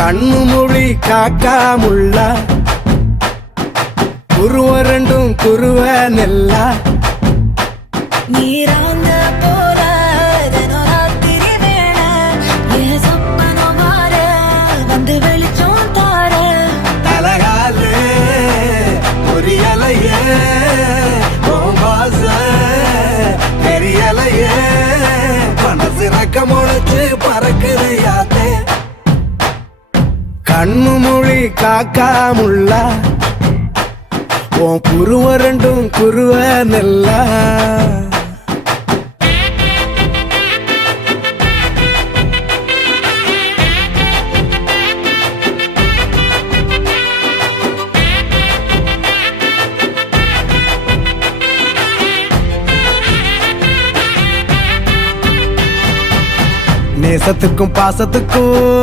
கண்ணு மொழி காக்காமுள்ள குருவ ரெண்டும் குருவ நெல்லா நீராங்க போல ராத்திரி வேண என் சொப்பனம் மாற வந்து வெளிச்சம் தார தலகாலே பொரியலையே வாச பெரியலையே மனசு ரக்க முளைச்சு பறக்குது யாத்தே கண்ணு மொழி காக்காமுள்ள உன் குருவ ரெண்டும் குருவ நெல்லா நேசத்துக்கும் பாசத்துக்கும்